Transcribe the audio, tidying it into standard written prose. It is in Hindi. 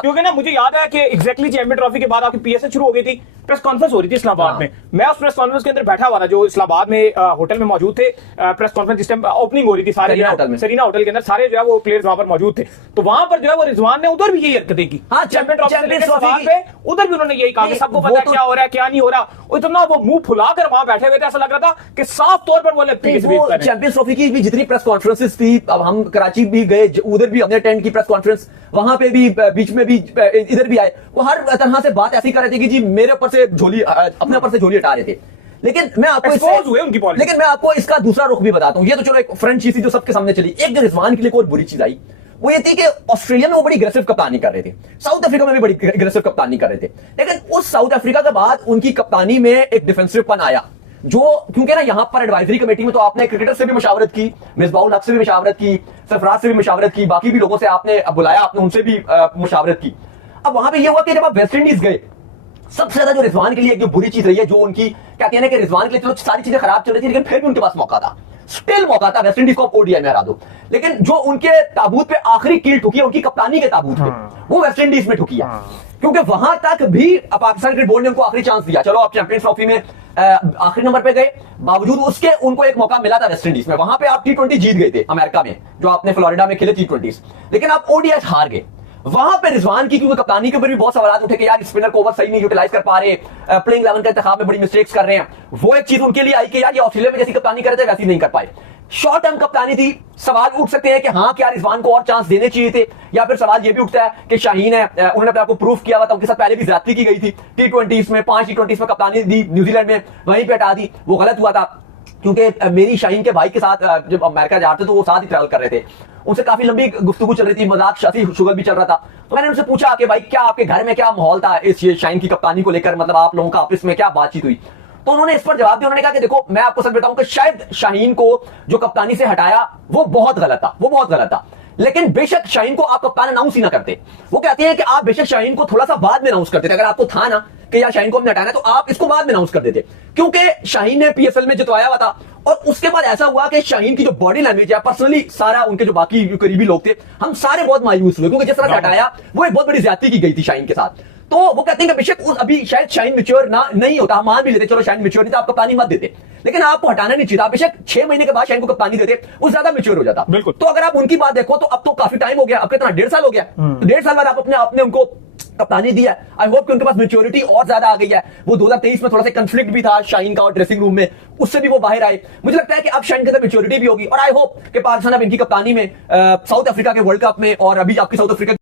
क्योंकि ना मुझे याद है कि एग्जैक्टली चैंपियन ट्रॉफी के बाद आपकी पीएसएल शुरू हो गई थी, प्रेस कॉन्फ्रेंस हो रही थी इस्लामाबाद में। मैं उस प्रेस कॉन्फ्रेंस के अंदर बैठा हुआ था, जो इस्लामाबाद में होटल में मौजूद थे। प्रेस कॉन्फ्रेंस जिस टाइम ओपनिंग हो रही थी, सारे सरीना होटल के अंदर सारे जो है वो प्लेयर्स वहां पर मौजूद थे। तो वहां पर जो है वो रिजवान ने उधर भी यही हरकतें की। चैंपियन ट्रॉफी पे उधर भी उन्होंने यही कहा कि सबको पता है क्या हो रहा है क्या नहीं हो रहा। इतना वो मुंह फुलाकर वहां बैठे हुए थे, ऐसा लग रहा था कि साफ तौर पर वो चैंपियंस ट्रॉफी की भी जितनी प्रेस कॉन्फ्रेंसेस थी, अब हम कराची भी गए, उधर भी हमने अटेंड की प्रेस कॉन्फ्रेंस, वहां पे भी बीच में भी इधर भी आए, वो हर तरह से बात ऐसी कर रहे थे कि जी मेरे ऊपर से झोली, अपने ऊपर से झोली हटा रहे थे। लेकिन मैं आपको इसका दूसरा रुख भी बताता हूं। ये तो चलो एक फ्रेंच चीज थी जो सबके सामने चली। एक जो रिजवान के लिए कोई बुरी चीज आई वो ये थी कि ऑस्ट्रेलिया में वो बड़ी अग्रेसिव कप्तानी कर रहे थे, साउथ अफ्रीका में भी बड़ी अग्रेसिव कप्तानी कर रहे थे। लेकिन उस साउथ अफ्रीका के बाद उनकी कप्तानी में एक डिफेंसिव पन आया, जो क्योंकि ना यहां पर एडवाइजरी कमेटी में तो आपने क्रिकेटर से भी मशावरत की, मिसबाउल हक से भी मशावरत की, सरफराज से भी मशावरत की, बाकी भी लोगों से आपने बुलाया, आपने उनसे भी मशावरत की। अब वहां पे ये हुआ कि जब आप वेस्ट इंडीज गए, सबसे ज्यादा जो रिजवान के लिए एक जो बुरी चीज रही है, जो उनकी कहते हैं कि रिजवान के लिए चलो सारी चीजें खराब चल रही थी, लेकिन फिर भी उनके पास मौका था, स्टिल मौका था वेस्ट इंडीज को ओडीआई में हरा दो। लेकिन जो उनके ताबूत पे आखिरी कील ठुकी है, उनकी कप्तानी के ताबूत पे, वो वेस्ट इंडीज में ठुकी है। क्योंकि वहां तक भी पाकिस्तान क्रिकेट बोर्ड ने उनको आखिरी चांस दिया, चलो आप चैंपियंस ट्रॉफी में आखिरी नंबर पे गए, बावजूद उसके उनको एक मौका मिला था वेस्ट इंडीज में। वहां पे आप टी20 जीत गए थे अमेरिका में, जो आपने फ्लोरिडा में खेले टी20, लेकिन आप ओडीआई हार गए। वहां पे रिजवान की क्योंकि कप्तानी के ऊपर भी बहुत सवाल उठे कि यार स्पिनर को ओवर सही नहीं यूटिलाइज कर पा रहे, प्लेइंग 11 का इंतखाब में बड़ी मिस्टेक्स कर रहे हैं। वो एक चीज उनके लिए आई कि यार ये ऑस्ट्रेलिया में जैसी कप्तानी कर रहे थे वैसी नहीं कर पाए। शॉर्ट टर्म कप्तानी थी, सवाल उठ सकते हैं कि हाँ क्या रिजवान को और चांस देने चाहिए थे, या फिर सवाल ये भी उठता है कि शाहीन है, उन्होंने अपने आपको प्रूफ किया हुआ था, उनके साथ पहले भी ज्यादती की गई थी टी20 में, 5 टी20 में कप्तानी दी न्यूजीलैंड में, वहीं पे हटा दी, वो गलत हुआ था। क्योंकि मेरी शाहीन के भाई के साथ जब अमेरिका जा रहे थे तो वो साथ ही ट्रैवल कर रहे थे, उनसे काफी लंबी गुफ्तगू चल रही थी, मजाक शादी शुगर भी चल रहा था। तो मैंने उनसे पूछा कि भाई क्या आपके घर में क्या माहौल था इस शाहीन की कप्तानी को लेकर, मतलब आप लोगों का आपस में क्या बातचीत हुई। तो उन्होंने इस पर जवाब दिया, उन्होंने कहा कि देखो मैं आपको सच बताऊं कि शायद शाहीन को जो कप्तानी से हटाया वो बहुत गलत था, वो बहुत गलत था, लेकिन बेशक शाहीन को आप कप्तान अनाउंस ही ना करते। वो कहते हैं कि आप बेशक शाहीन को थोड़ा सा बाद में अनाउंस करते थे, अगर आपको था ना कि यार शाहीन को हमने हटाना है तो आप इसको बाद में अनाउंस कर देते, क्योंकि शाहीन ने पीएसएल में जितवाया हुआ था। और उसके बाद ऐसा हुआ कि शाहीन की जो बॉडी लैंग्वेज है, पर्सनली सारा उनके जो बाकी करीबी लोग थे, हम सारे बहुत मायूस हुए, क्योंकि जिस तरह से हटाया वो एक बहुत बड़ी ज्यादती की गई थी शाहीन के साथ। तो वो कहते हैं कि बेशक अभी शायद शाहीन मैच्योर ना नहीं होता, हम मान भी लेते चलो शाहीन मैच्योर नहीं था, आप कप्तानी मत देते, लेकिन आपको हटाना नहीं चाहिए था। बेशक 6 महीने के बाद शाहीन को कप्तानी देते, वो ज्यादा मैच्योर हो जाता। बिल्कुल। तो अगर आप उनकी बात देखो तो अब तो काफी टाइम हो गया, अब कितना 1.5 साल हो गया, तो 1.5 साल बाद आप अपने उनको कप्तानी दी है। आई होप कि उनके पास मैच्योरिटी और ज्यादा आ गई है। वो 2023 में थोड़ा सा कंफ्लिक्ट भी था शाहीन का और ड्रेसिंग रूम में, उससे भी वो बाहर आए। मुझे लगता है कि अब शाहीन के अंदर मैच्योरिटी भी होगी, और आई होप कि पाकिस्तान अब इनकी कप्तानी में साउथ अफ्रीका के वर्ल्ड कप में, और अभी आपकी साउथ अफ्रीका